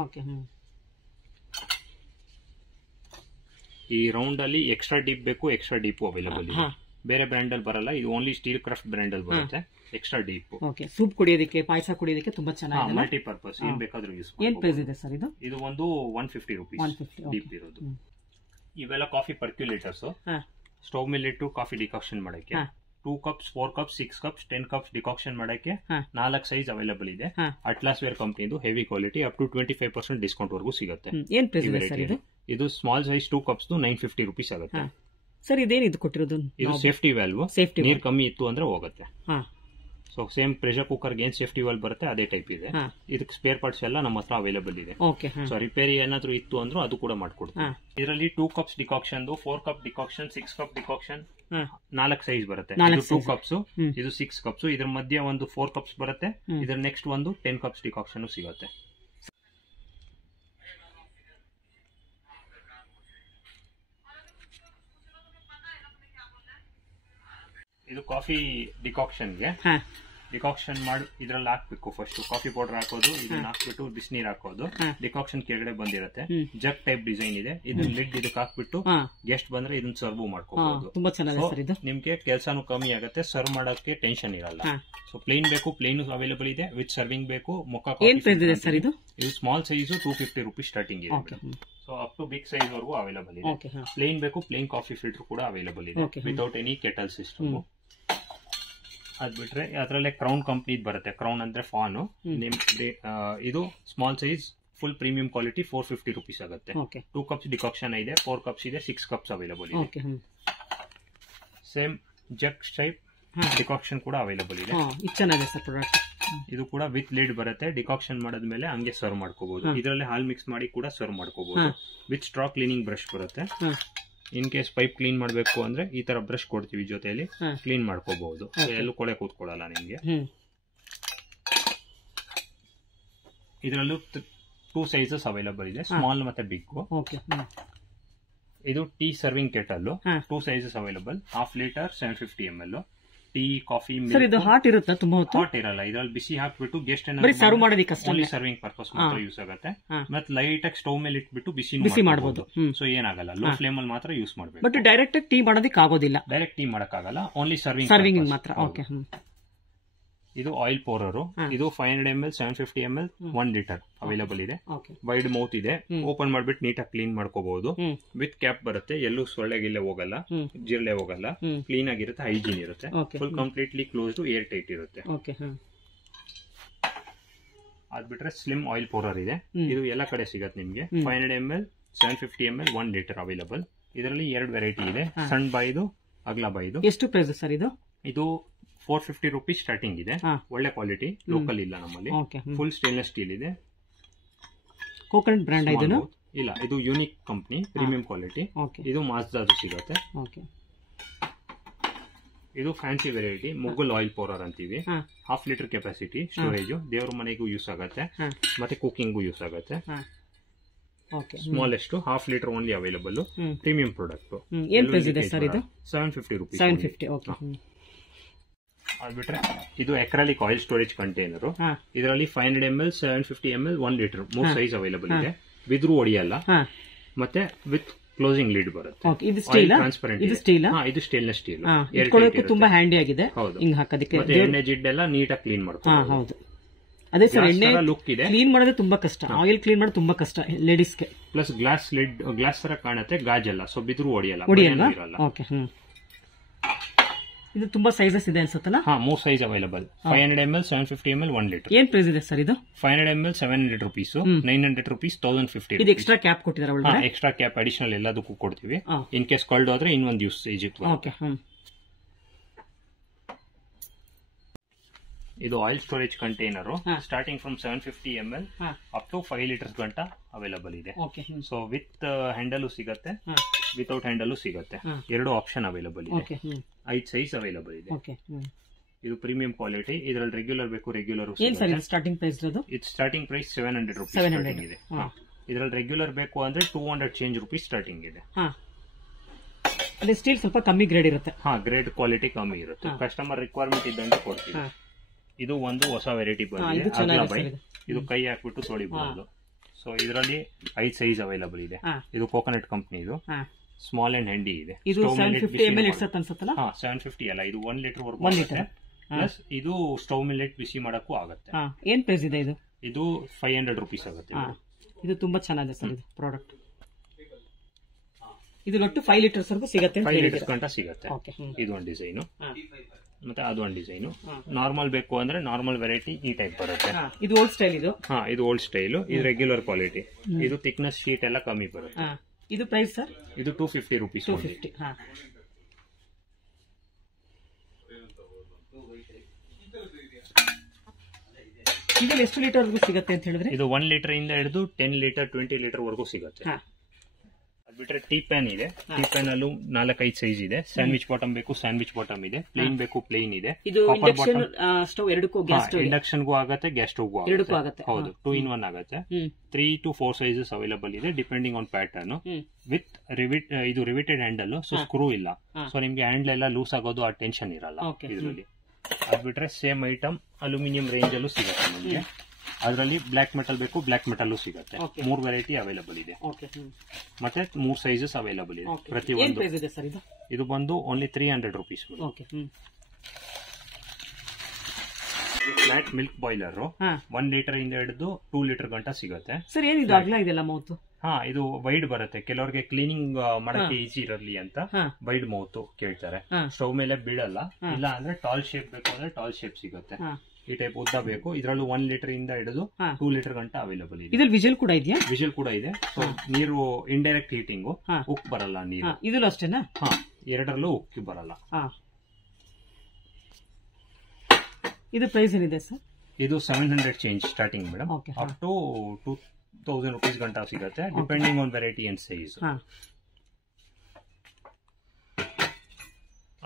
ಈ ರೌಂಡ್ ಅಲ್ಲಿ ಎಕ್ಸ್ಟ್ರಾ ಡೀಪ್ ಬೇಕು, ಎಕ್ಸ್ಟ್ರಾ ಡೀಪ್ ಅವೈಲಬಲ್ ಇದೆ. ಬೇರೆ ಬ್ರ್ಯಾಂಡ್ ಅಲ್ಲಿ ಬರಲ್ಲ, ಇದು ಓನ್ಲಿ ಸ್ಟೀಲ್ ಕ್ರಾಫ್ಟ್ ಬ್ರ್ಯಾಂಡ್ ಅಲ್ಲಿ ಬರುತ್ತೆ. ಎಕ್ಸ್ಟ್ರಾ ಡೀಪ್ ಸೂಪ್ ಕುಡಿಯೋದಕ್ಕೆ, ಪಾಯಸ ಕುಡಿಯೋದಕ್ಕೆ ತುಂಬಾ ಚೆನ್ನಾಗಿದೆ. ಮಲ್ಟಿ ಪರ್ಪಸ್ ಏನ್ ಬೇಕಾದ್ರೂ ಯೂಸ್. ಏನ್ ಪ್ರೈಸ್ ಇದೆ ಸರ್ ಇದು? ಇದು ಒಂದು 150 ರೂಪೀಸ್ ಡೀಪ್ ಇರೋದು. ಇವೆಲ್ಲ ಕಾಫಿ ಪರ್ಕ್ಯುಲೇಟರ್ಸ್, ಸ್ಟವ್ ಮೇಲೆ ಇಟ್ಟು ಕಾಫಿ ಡಿಕಾಕ್ಷನ್ ಮಾಡಕ್ಕೆ. 2 cups, 4 cups, 6 cups, 10 cups decoction ಮಾಡಕ್ಕೆ 4 ಸೈಜ್ ಅವೈಲಬಲ್ ಇದೆ. ಅಟ್ಲಾಸ್ ವೇರ್ ಕಂಪನಿದು heavy quality, up to 25% discount ವರೆಗೂ ಸಿಗುತ್ತೆ. ಏನ್ ಪ್ರೈಸ್ ಇದೆ ಸರ್ ಇದು? ಇದು ಸ್ಮಾಲ್ ಸೈಜ್ 2 ಕಪ್ಸ್ 950 ರೂಪೀಸ್ ಆಗುತ್ತೆ. ಸರ್ ಇದೇನು ಇದು ಕೊಟ್ಟಿರೋದು? ಇದು ಸೇಫ್ಟಿ ವ್ಯಾಲ್ವ್, ನೀರ್ ಕಮ್ಮಿ ಇತ್ತು ಅಂದ್ರೆ ಹೋಗುತ್ತೆ. ಸೊ ಸೇಮ್ ಪ್ರೆಷರ್ ಕುಕ್ಕರ್ ಏನ್ ಸೇಫ್ಟಿ ವಾಲ್ವ್ ಬರುತ್ತೆ ಅದೇ ಟೈಪ್ ಇದೆ. ಇದಕ್ಕೆ ಸ್ಪೇರ್ ಪಾರ್ಟ್ಸ್ ಎಲ್ಲ ನಮ್ಮ ಹತ್ರ ಅವೈಲಬಲ್ ಇದೆ. ಸೊ ರಿಪೇರಿ ಏನಾದ್ರು ಇತ್ತು ಅಂದ್ರೂ ಅದು ಕೂಡ ಮಾಡ್ಕೊಡ್ತೀವಿ. ಇದರಲ್ಲಿ 2 cups decoction, 4 cup decoction, 6 cup decoction 4 size ಬರುತ್ತೆ. ಇದು 2 ಕಪ್ಸ್, ಇದು 6 ಕಪ್ಸ್, ಇದ್ರ ಮಧ್ಯೆ ಒಂದು 4 ಕಪ್ಸ್ ಬರುತ್ತೆ. ಇದ್ರ ನೆಕ್ಸ್ಟ್ ಒಂದು 10 ಕಪ್ಸ್ ಡಿಕಾಕ್ಷನ್ ಸಿಗುತ್ತೆ. ಇದು ಕಾಫಿ ಡಿಕಾಕ್ಷನ್ಗೆ ಡಿಕಾಕ್ಷನ್ ಮಾಡಿ ಇದ್ರಲ್ಲಿ ಹಾಕ್ಬೇಕು. ಫಸ್ಟ್ ಕಾಫಿ ಪೌಡರ್ ಹಾಕೋದು, ಇದನ್ನ ಹಾಕ್ಬಿಟ್ಟು ಬಿಸಿನೀರ್ ಹಾಕೋದು. ಡಿಕಾಕ್ಷನ್ ಕೆಳಗಡೆ ಬಂದಿರುತ್ತೆ, ಜಗ್ ಟೈಪ್ ಡಿಸೈನ್ ಇದೆ. ಇದು ಲಿಡ್ ಇದಕ್ಕೆ ಹಾಕ್ಬಿಟ್ಟು ಗೆಸ್ಟ್ ಬಂದ್ರೆ ಇದನ್ನ ಸರ್ವ್ ಮಾಡ್ಕೋಬಹುದು. ನಿಮ್ಗೆ ಕೆಲಸನೂ ಕಮ್ಮಿ ಆಗುತ್ತೆ, ಸರ್ವ್ ಮಾಡೋಕೆ ಟೆನ್ಷನ್ ಇರಲ್ಲ. ಸೊ ಪ್ಲೇನ್ ಬೇಕು, ಪ್ಲೇನ್ ಅವೈಲಬಲ್ ಇದೆ. ವಿತ್ ಸರ್ವಿಂಗ್ ಬೇಕು, ಮೊಕ್ಕ. ಇದು ಸ್ಮಾಲ್ ಸೈಜ್ 250 ರೂಪೀಸ್ ಸ್ಟಾರ್ಟಿಂಗ್ ಇದೆ. So up to big size ವರೆಗೂ ಅವೈಲಬಲ್ ಇದೆ. ಪ್ಲೇನ್ ಬೇಕು, ಪ್ಲೇನ್ ಕಾಫಿ ಫಿಲ್ಟರ್ ಕೂಡ ಅವೈಲಬಲ್ ಇದೆ, ವಿತೌಟ್ ಎನಿ ಕೆಟಲ್ ಸಿಸ್ಟಮ್. ಅದ್ ಬಿಟ್ರೆ ಅದರಲ್ಲೇ ಕ್ರೌನ್ ಕಂಪ್ನಿ ಬರುತ್ತೆ. ಕ್ರೌನ್ ಅಂದ್ರೆ ಫಾನ್. ಇದು small size full premium quality 450 rupees ಆಗುತ್ತೆ. 2 ಕಪ್ಸ್ ಡಿಕಾಕ್ಷನ್ ಇದೆ, 4 ಕಪ್ಸ್ ಇದೆ, 6 ಕಪ್ಸ್ ಅವೈಲಬಲ್ ಇದೆ. ಸೇಮ್ ಜಗ್ ಟೈಪ್ ಡಿಕಾಕ್ಷನ್ ಕೂಡ ಅವೈಲಬಲ್ ಇದೆ. ಇದು ಕೂಡ ವಿತ್ ಲಿಡ್ ಬರುತ್ತೆ. ಡಿಕಾಕ್ಷನ್ ಮಾಡಿದ್ಮೇಲೆ ಹಂಗೆ ಸರ್ವ್ ಮಾಡ್ಕೋಬಹುದು. ಇದರಲ್ಲಿ ಹಾಲ್ ಮಿಕ್ಸ್ ಮಾಡಿ ಕೂಡ ಸರ್ವ್ ಮಾಡ್ಕೋಬಹುದು. ವಿತ್ ಸ್ಟ್ರಾ ಕ್ಲೀನಿಂಗ್ ಬ್ರಷ್ ಬರುತ್ತೆ. ಇನ್ ಕೇಸ್ ಪೈಪ್ ಕ್ಲೀನ್ ಮಾಡಬೇಕು ಅಂದ್ರೆ ಈ ತರ ಬ್ರಷ್ ಕೊಡ್ತೀವಿ, ಜೊತೆಯಲ್ಲಿ ಕ್ಲೀನ್ ಮಾಡ್ಕೋಬಹುದು. ಎಲ್ಲೂ ಕೊಳೆ ಕೂತ್ಕೊಳ್ಳಲ್ಲ ನಿಮ್ಗೆ. ಇದರಲ್ಲೂ 2 ಸೈಜಸ್ ಅವೈಲಬಲ್ ಇದೆ, ಸ್ಮಾಲ್ ಮತ್ತೆ ಬಿಗ್. ಇದು tea serving kettle, 2 sizes available. 1/2 litre 750 ml. Tea, coffee, ಇದು ಹಾಟ್ ಇರುತ್ತೆ, ತುಂಬಾ ಹಾಟ್ ಇರಲ್ಲ. ಇದ್ರಲ್ಲಿ ಬಿಸಿ ಹಾಕ್ಬಿಟ್ಟು ಗೆಸ್ಟ್ ಸರ್ವ್ ಮಾಡೋದಕ್ಕೆ ಓನ್ಲಿ ಸರ್ವಿಂಗ್ ಪರ್ಪಸ್ ಮಾತ್ರ ಯೂಸ್ ಆಗುತ್ತೆ. ಮತ್ತೆ ಲೈಟ್ ಆಗಿ ಸ್ಟವ್ ಮೇಲೆ ಇಟ್ಬಿಟ್ಟು ಬಿಸಿ ಮಾಡಬಹುದು. ಸೊ ಏನಾಗಲ್ಲ, ಲೋ ಫ್ಲೇಮ್ ಅಲ್ಲಿ ಮಾತ್ರ ಯೂಸ್ ಮಾಡಬೇಕು. ಬಟ್ ಡೈರೆಕ್ಟ್ ಟೀ ಮಾಡೋದಕ್ಕೆ ಆಗೋದಿಲ್ಲ, ಡೈರೆಕ್ಟ್ ಟೀ ಮಾಡಕ್ಕಾಗಲ್ಲ, ಓನ್ಲಿ ಸರ್ವಿಂಗ್ ಮಾತ್ರ. ಇದು ಆಯಿಲ್ ಪೋರರ್. ಇದು 500 ml 750 ml 1 ಲೀಟರ್ ಅವೈಲಬಲ್ ಇದೆ. ವೈಡ್ ಮೌತ್ ಇದೆ, ಓಪನ್ ಮಾಡ್ಬಿಟ್ಟು ನೀಟಾಗಿ ಕ್ಲೀನ್ ಮಾಡ್ಕೋಬಹುದು. ವಿತ್ ಕ್ಯಾಪ್ ಬರುತ್ತೆ, ಎಲ್ಲೂ ಸೊಳ್ಳೆಗಿಲ್ಲೆ ಹೋಗಲ್ಲ, ಜಿರ್ಲೆ ಹೋಗಲ್ಲ, ಕ್ಲೀನ್ ಆಗಿರುತ್ತೆ, ಹೈಜೀನ್ ಇರುತ್ತೆ. Full completely closed, air tight ಇರುತ್ತೆ. ಅದ್ ಬಿಟ್ರೆ ಸ್ಲಿಮ್ ಆಯಿಲ್ ಪೋರರ್ ಇದೆ. ಇದು ಎಲ್ಲ ಕಡೆ ಸಿಗತ್ತೆ ನಿಮ್ಗೆ. 500 ml 750 ml 1 ಲೀಟರ್ ಅವೈಲಬಲ್. ಇದರಲ್ಲಿ 2 ವೆರೈಟಿ ಇದೆ, ಸಣ್ಣ ಬಾಯಿದು, ಅಗ್ಲ ಬಾಯಿದು. ಎಷ್ಟು ಪ್ರೈಸ್ ಸರ್ ಇದು? ಇದು 450 ರೂಪೀಸ್ ಸ್ಟಾರ್ಟಿಂಗ್ ಇದೆ. ಒಳ್ಳೆ ಕ್ವಾಲಿಟಿ, ಲೋಕಲ್ ಇಲ್ಲ ನಮ್ಮಲ್ಲಿ. ಫುಲ್ ಸ್ಟೇನ್ಲೆಸ್ ಸ್ಟೀಲ್ ಇದೆ. ಕೋಕೋನಟ್ ಬ್ರ್ಯಾಂಡ್ ಇದನ್ನು ಇಲ್ಲ, ಇದು ಯೂನಿಕ್ ಕಂಪನಿ, ಪ್ರೀಮಿಯಂ ಕ್ವಾಲಿಟಿ. ಇದು ಮಾಜ್ದಾದು ಸಿಗುತ್ತೆ. ಇದು ಫ್ಯಾನ್ಸಿ ವೆರೈಟಿ, ಮುಗುಲ್ ಆಯಿಲ್ ಪೋರರ್ ಅಂತೀವಿ. 1/2 ಲೀಟರ್ ಕೆಪಾಸಿಟಿ ಸ್ಟೋರೇಜ್, ದೇವ್ರ ಮನೆಗೂ ಯೂಸ್ ಆಗುತ್ತೆ, ಮತ್ತೆ ಕುಕಿಂಗು ಯೂಸ್ ಆಗುತ್ತೆ. Smallest 1/2 litre only available. Premium product. ಏನ್ ಪ್ರೈಸ್ ಇದೆ ಸರ್ ಇದು? 750 ರೂಪೀಸ್. 750. ಅದ್ಬಿಟ್ರೆ ಇದು ಅಕ್ರಾಲಿಕ್ ಆಯಿಲ್ ಸ್ಟೋರೇಜ್ ಕಂಟೈನರ್. ಇದರಲ್ಲಿ 500 ml 750 ml 1 litre 3 size available ಇದೆ. ಬಿದ್ರು ಹೊಡಿಯಲ್ಲ, ಮತ್ತೆ ವಿತ್ ಕ್ಲೋಸಿಂಗ್ ಲೀಡ್ ಬರುತ್ತೆ. ಇದು ಟ್ರಾನ್ಸ್ಪರೆಂಟ್. ಇದು ಸ್ಟೇನ್ಲೆಸ್ ಸ್ಟೀಲ್, ತುಂಬಾ ಹ್ಯಾಂಡಿ ಆಗಿದೆ. ಎಣ್ಣೆ ಜಿಡ್ಡೆಲ್ಲ ನೀಟಾಗಿ ಕ್ಲೀನ್ ಮಾಡ್ಕೊಂಡು. ಅದೇ ಸರ್, ಎಣ್ಣೆ ಲುಕ್ ಇದೆ, ಕ್ಲೀನ್ ಮಾಡೋದೇ ತುಂಬಾ ಕಷ್ಟ. ಆಯಿಲ್ ಕ್ಲೀನ್ ಮಾಡೋದು ತುಂಬಾ ಕಷ್ಟ ಲೇಡೀಸ್ಗೆ. ಪ್ಲಸ್ ಗ್ಲಾಸ್ ಲಿಡ್, ಗ್ಲಾಸ್ ತರ ಕಾಣುತ್ತೆ, ಗಾಜಲ್ಲ, ಸೊ ಬಿದ್ರು ಹೊಡಿಯಲ್ಲ. ಇದು ತುಂಬಾ ಸೈಜಸ್ ಇದೆ ಅನ್ಸುತ್ತಲ್ಲ? 3 size available. 500 ml 750 ml 1 litre. ಏನ್ ಪ್ರೈಸ್ ಇದೆ ಸರ್ ಇದು? 500 ml 700 ರೂಪೀಸ್, 900 ರೂಪೀಸ್, 1050. ಇದು ಎಕ್ಸ್ಟ್ರಾ ಕ್ಯಾಪ್ ಕೊಟ್ಟಿದ್ದಾರೆ. ಎಕ್ಸ್ಟ್ರಾ ಕ್ಯಾಪ್ ಅಡಿಷನಲ್ ಎಲ್ಲದಕ್ಕೂ ಕೊಡ್ತೀವಿ. ಇನ್ ಕೇಸ್ ಕಳ್ದು ಹೋದ್ರೆ ಇನ್ನೊಂದು ಯೂಸೇಜ್ ಇತ್ತು. ಇದು oil storage container starting from 750 ml up to 5 litres ಗಂಟ ಅವೈಲಬಲ್ ಇದೆ. ಸೊ ವಿತ್ ಹ್ಯಾಂಡಲ್ ಸಿಗತ್ತೆ, ವಿತೌಟ್ ಹ್ಯಾಂಡಲ್ ಸಿಗತ್ತೆ. ಎರಡು ಆಪ್ಷನ್ ಅವೈಲಬಲ್ ಇದೆ. 5 ಸೈಜ್ ಅವೈಲಬಲ್ ಇದೆ. ಇದು ಪ್ರೀಮಿಯಂ ಕ್ವಾಲಿಟಿ. ಇದರಲ್ಲಿ ರೆಗ್ಯುಲರ್ ಬೇಕು, ರೆಗ್ಯುಲರ್ ಸ್ಟಾರ್ಟಿಂಗ್ ಪ್ರೈಸ್ ಇದು ಸ್ಟಾರ್ಟಿಂಗ್ ಪ್ರೈಸ್ 700 ರೂಪೀಸ್ ಇದೆ. ಇದರಲ್ಲಿ ರೆಗ್ಯುಲರ್ ಬೇಕು ಅಂದ್ರೆ 200 ಚೇಂಜ್ ರೂಪೀಸ್ ಸ್ಟಾರ್ಟಿಂಗ್ ಇದೆ. ಅದೇ ಸ್ಟೀಲ್ ಸ್ವಲ್ಪ ಕಮ್ಮಿ ಗ್ರೇಡ್ ಇರುತ್ತೆ. ಗ್ರೇಡ್ ಕ್ವಾಲಿಟಿ ಕಮ್ಮಿ ಇರುತ್ತೆ. ಕಸ್ಟಮರ್ ರಿಕ್ವೈರ್ಮೆಂಟ್ ಇದ್ದಂಗೆ ಕೊಡ್ತೀವಿ. ಇದು ಒಂದು ಹೊಸ ವೆರೈಟಿ ಬಂದಿದೆ. ಇದು ಕೈ ಹಾಕ್ಬಿಟ್ಟು ತೊಳಿಬಹುದು. ಸೊ ಇದರಲ್ಲಿ 5 ಸೈಜ್ ಅವೈಲಬಲ್ ಇದೆ. ಇದು ಕೋಕೋನಟ್ ಕಂಪನಿ. ಇದು ಸ್ಮಾಲ್ ಅಂಡ್ ಹ್ಯಾಂಡಿ ಇದೆ. 750 ml ಇರ್ತದೆ ಅನ್ಸುತ್ತಲ್ಲ? 750 ಅಲ್ಲ, ಇದು 1 ಲೀಟರ್ ವರ್ಗು ಪ್ಲಸ್ ಇದು ಸ್ಟವ್ ಮಿಲೆಟ್ ಬಿಸಿ ಮಾಡಕ್ಕೂ ಆಗುತ್ತೆ. ಏನ್ ಪ್ರೈಸ್ ಇದೆ ಇದು? ಇದು 500 ರೂಪೀಸ್ ಆಗುತ್ತೆ. ಇದು ತುಂಬಾ ಚೆನ್ನಾಗಿದೆ ಸರ್ ಇದು ಪ್ರಾಡಕ್ಟ್. ಇದು ಒಟ್ಟು 5 ಲೀಟರ್ಸ್ ವರೆಗೂ ಸಿಗುತ್ತೆ. 5 ಲೀಟರ್ಸ್ ಗಂಟ ಸಿಗುತ್ತೆ. ಇದು ಒಂದು ಡಿಸೈನು, ಮತ್ತೆ ಅದು ಒಂದು ಡಿಸೈನು. ನಾರ್ಮಲ್ ಬೇಕು ಅಂದ್ರೆ ನಾರ್ಮಲ್ ವೆರೈಟಿ ಈ ಟೈಪ್ ಬರುತ್ತೆ. ಇದು ಓಲ್ಡ್ ಸ್ಟೈಲ್. ಇದು ಓಲ್ಡ್ ಸ್ಟೈಲ್. ಇದು ರೆಗ್ಯುಲರ್ ಕ್ವಾಲಿಟಿ. ಇದು ಥಿಕ್ನೆಸ್ ಶೀಟ್ ಎಲ್ಲ ಕಮ್ಮಿ ಬರುತ್ತೆ. ಇದು ಪ್ರೈಸ್ ಸರ್? ಇದು 250 ರೂಪೀಸ್. 250. ಇದರಲ್ಲಿ ಎಷ್ಟು ಲೀಟರ್ ವರೆಗೂ ಸಿಗುತ್ತೆ ಅಂತ ಹೇಳಿದ್ರೆ? ಇದು 1 ಲೀಟರ್ ಇಂದ ಹಿಡಿದು 10 ಲೀಟರ್ 20 ಲೀಟರ್ ವರೆಗೂ ಸಿಗುತ್ತೆ. ಅದ್ ಬಿಟ್ರೆ ಟೀ ಪ್ಯಾನ್ ಇದೆ. ಟೀ ಪ್ಯಾನ್ ಅಲ್ಲೂ 4-5 ಸೈಜ್ ಇದೆ. ಸ್ಯಾಂಡ್ವಿಚ್ ಬಾಟಮ್ ಬೇಕು, ಸ್ಯಾಂಡ್ವಿಚ್ ಬಾಟಮ್ ಇದೆ. ಪ್ಲೇನ್ ಬೇಕು, ಪ್ಲೇನ್ ಇದೆ. ಇದು ಇಂಡಕ್ಷನ್ ಸ್ಟವ್ ಎರಡಕ್ಕೂ, ಗ್ಯಾಸ್ ಸ್ಟವ್ ಇಂಡಕ್ಷನ್ಗೂ ಆಗುತ್ತೆ, ಗ್ಯಾಸ್ ಸ್ಟವ್ಗೂ ಆಗುತ್ತೆ. ಹೌದು, 2 in 1 ಆಗುತ್ತೆ. 3 to 4 ಸೈಜಸ್ ಅವೈಲಬಲ್ ಇದೆ ಡಿಪೆಂಡಿಂಗ್ ಆನ್ ಪ್ಯಾಟರ್ನ್. ವಿತ್ ಇದು ರಿವಿಟೆಡ್ ಹ್ಯಾಂಡಲ್, ಸೊ ಸ್ಕ್ರೂ ಇಲ್ಲ. ಸೊ ನಿಮ್ಗೆ ಹ್ಯಾಂಡಲ್ ಎಲ್ಲ ಲೂಸ್ ಆಗೋದು ಆ ಟೆನ್ಷನ್ ಇರಲ್ಲ ಇದರಲ್ಲಿ. ಅದ್ ಬಿಟ್ರೆ ಸೇಮ್ ಐಟಮ್ ಅಲ್ಯೂಮಿನಿಯಂ ರೇಂಜ್ ಅಲ್ಲೂ ಸಿಗುತ್ತೆ ನಿಮ್ಗೆ. ಅದರಲ್ಲಿ ಬ್ಲಾಕ್ ಮೆಟಲ್ ಬೇಕು, ಬ್ಲಾಕ್ ಮೆಟಲ್ ಸಿಗುತ್ತೆ. 3 ವೆರೈಟಿ ಅವೈಲಬಲ್ ಇದೆ. ಮತ್ತೆ 3 ಸೈಜಸ್ ಅವೈಲಬಲ್ ಇದೆ. ಪ್ರತಿಯೊಂದು ಇದು ಬಂದು only 300 rupees. Flat milk boiler 1 litre ಇಂದ ಹಿಡಿದು 2 ಲೀಟರ್ ಗಂಟ ಸಿಗುತ್ತೆ. ಸರ್ ಏನಿದು ಅಗಲ ಇದೆಲ್ಲ ಮೌತ್? ಇದು ವೈಡ್ ಬರುತ್ತೆ. ಕೆಲವರಿಗೆ ಕ್ಲೀನಿಂಗ್ ಮಾಡಕ್ಕೆ ಈಸಿ ಇರಲಿ ಅಂತ ವೈಡ್ ಮೌತ್ ಕೇಳ್ತಾರೆ. ಸ್ಟವ್ ಮೇಲೆ ಬೀಳಲ್ಲ. ಇಲ್ಲ ಅಂದ್ರೆ ಟಾಲ್ ಶೇಪ್ ಬೇಕು ಅಂದ್ರೆ ಟಾಲ್ ಶೇಪ್ ಸಿಗುತ್ತೆ. ಈ ಟೈಪ್ ಉದ್ದ ಬೇಕು. ಇದರಲ್ಲೂ 1 ಲೀಟರ್ ಇಂದ ಹಿಡಿದು 2 ಲೀಟರ್ ಗಂಟ ಅವೈಲಬಲ್ ಇದೆ. ಇದ್ರಲ್ಲಿ ವಿಜಲ್ ಕೂಡ ಇದೆಯಾ? ವಿಜಲ್ ಕೂಡ ಇದೆ. ನೀರು ಇಂಡೈರೆಕ್ಟ್ ಹೀಟಿಂಗ್, ಉಕ್ ಬರಲ್ಲ ನೀರು. ಇದಲ್ಲೂ ಅಷ್ಟೇನಾ? ಎರಡರಲ್ಲೂ ಉಕ್ಕಿ ಬರಲ್ಲ. ಇದು ಪ್ರೈಸ್ ಏನಿದೆ ಸರ್? ಇದು 700 change starting madam. Up to 2000 rupees ಗಂಟ ಸಿಗುತ್ತೆ depending on variety and size.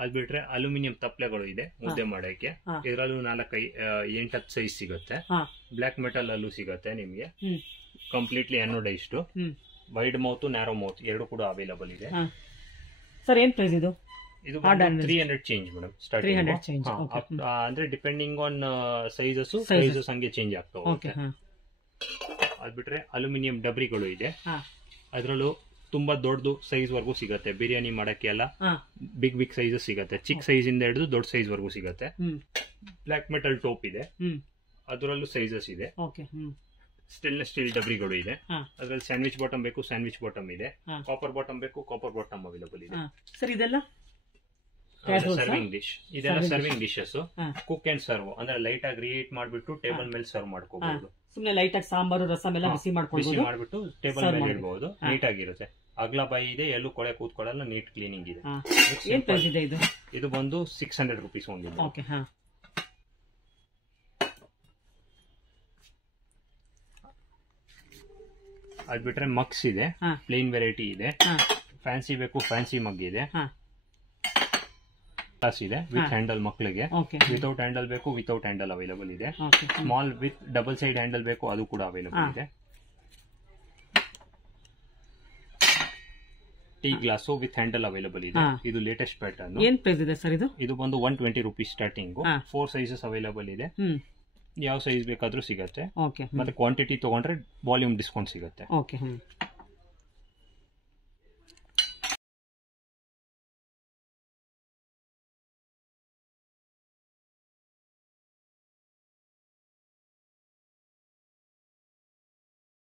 ಅದ್ ಬಿಟ್ರೆ ಅಲ್ಯೂಮಿನಿಯಂ ತಪ್ಪಲೆಗಳು ಇದೆ ಮುದ್ದೆ ಮಾಡಕ್ಕೆ. ಇದರಲ್ಲೂ 8-10 ಸೈಜ್ ಸಿಗುತ್ತೆ. ಬ್ಲಾಕ್ ಮೆಟಲ್ ಅಲ್ಲೂ ಸಿಗುತ್ತೆ ನಿಮ್ಗೆ. Completely anodised. Wide mouth, narrow mouth ಎರಡು ಕೂಡ ಅವೈಲಬಲ್ ಇದೆ. ಸರ್ ಏನ್ ಪ್ರೈಸ್ ಇದು? ಇದು 300 ಚೇಂಜ್ ಮೇಡಮ್ ಸ್ಟಾರ್ಟಿಂಗ್. ಅಂದ್ರೆ ಡಿಪೆಂಡಿಂಗ್ ಆನ್ ಸೈಜಸ್ ಹಂಗೆ ಚೇಂಜ್ ಆಗ್ತಾ ಹೋಗುತ್ತೆ. ಅದ್ ಬಿಟ್ರೆ ಅಲ್ಯೂಮಿನಿಯಂ ಡಬ್ರಿಗಳು ಇದೆ. ಅದರಲ್ಲೂ ತುಂಬಾ ದೊಡ್ಡದು ಸೈಜ್ ವರ್ಗೂ ಸಿಗುತ್ತೆ. ಬಿರಿಯಾನಿ ಮಾಡಕ್ಕೆ ಎಲ್ಲ ಬಿಗ್ ಸೈಜಸ್ ಸಿಗುತ್ತೆ. ಚಿಕ್ಕ ಸೈಜ್ ಇಂದ ಹಿಡಿದು ದೊಡ್ಡ ಸೈಜ್ ವರ್ಗೂ ಸಿಗುತ್ತೆ. ಬ್ಲಾಕ್ ಮೆಟಲ್ ಟೋಪ್ ಇದೆ. ಅದರಲ್ಲೂ ಸೈಜಸ್ ಇದೆ. ಸ್ಟೇನ್ಲೆಸ್ ಸ್ಟೀಲ್ ಡಬ್ರಿಗಳು ಇದೆ. ಅದ್ರಲ್ಲಿ ಸ್ಯಾಂಡ್ವಿಚ್ ಬಾಟಮ್ ಬೇಕು, ಸ್ಯಾಂಡ್ವಿಚ್ ಬಾಟಮ್ ಇದೆ. ಕಾಪರ್ ಬಾಟಮ್ ಬೇಕು, ಕಾಪರ್ ಬಾಟಮ್ ಅವೈಲಬಲ್ ಇದೆ. ಸರ್ ಇದೆಲ್ಲ ಸರ್ವಿಂಗ್ ಡಿಶ್. ಇದೆಲ್ಲ serving dishes. Cook and serve ಅಂದ್ರೆ ಲೈಟ್ ಆಗಿ ರಿಹೀಟ್ ಮಾಡ್ಬಿಟ್ಟು ಟೇಬಲ್ ಮೇಲೆ ಸರ್ವ್ ಮಾಡ್ಕೋಬಹುದು. ಸುಮ್ಮನೆ ಲೈಟ್ ಆಗಿ ಸಾಂಬಾರು ರಸಂ ಎಲ್ಲ ಬಿಸಿ ಮಾಡ್ಬಿಟ್ಟು ಟೇಬಲ್ ಮೇಲೆ ಇಡಬಹುದು. ನೀಟ್ ಆಗಿರುತ್ತೆ. ಅಗ್ಲ ಬಾಯಿ ಇದೆ, ಎಲ್ಲೂ ಕೊಳೆ ಕೂತ್ಕೊಳ್ಳಲ್ಲ, ನೀಟ್ ಕ್ಲೀನಿಂಗ್ ಇದೆ. ಏನ್ ಪ್ರೈಸ್ ಇದೆ ಇದು? ಇದು ಬಂದು 600 ರೂಪೀಸ್ ಒಂದು. ಅದ್ ಬಿಟ್ರೆ ಮಗ್ಸ್ ಇದೆ. ಪ್ಲೇನ್ ವೆರೈಟಿ ಇದೆ. ಫ್ಯಾನ್ಸಿ ಬೇಕು, ಫ್ಯಾನ್ಸಿ ಮಗ್ ಇದೆ. ಗ್ಲಾಸ್ ಇದೆ ವಿತ್ ಹ್ಯಾಂಡಲ್ ಮಕ್ಕಳಿಗೆ. ವಿತೌಟ್ ಹ್ಯಾಂಡಲ್ ಬೇಕು, ವಿತೌಟ್ ಹ್ಯಾಂಡಲ್ ಅವೈಲಬಲ್ ಇದೆ. Small with double side handle ಬೇಕು, ಅದು ಕೂಡ ಅವೈಲಬಲ್ ಇದೆ. Tea glass with handle available ಇದೆ. ಇದು ಲೇಟೆಸ್ಟ್ ಪ್ಯಾಟರ್ನ್. ಏನ್ ಪ್ರೈಸ್ ಇದೆ ಸರ್ ಇದು? ಇದು ಬಂದು 120 ರೂಪೀಸ್ ಸ್ಟಾರ್ಟಿಂಗ್. 4 ಸೈಜಸ್ ಅವೈಲಬಲ್ ಇದೆ. ಯಾವ ಸೈಜ್ ಬೇಕಾದ್ರೂ ಸಿಗುತ್ತೆ. ಮತ್ತೆ ಕ್ವಾಂಟಿಟಿ ತಗೊಂಡ್ರೆ ವಾಲ್ಯೂಮ್ ಡಿಸ್ಕೌಂಟ್ ಸಿಗುತ್ತೆ.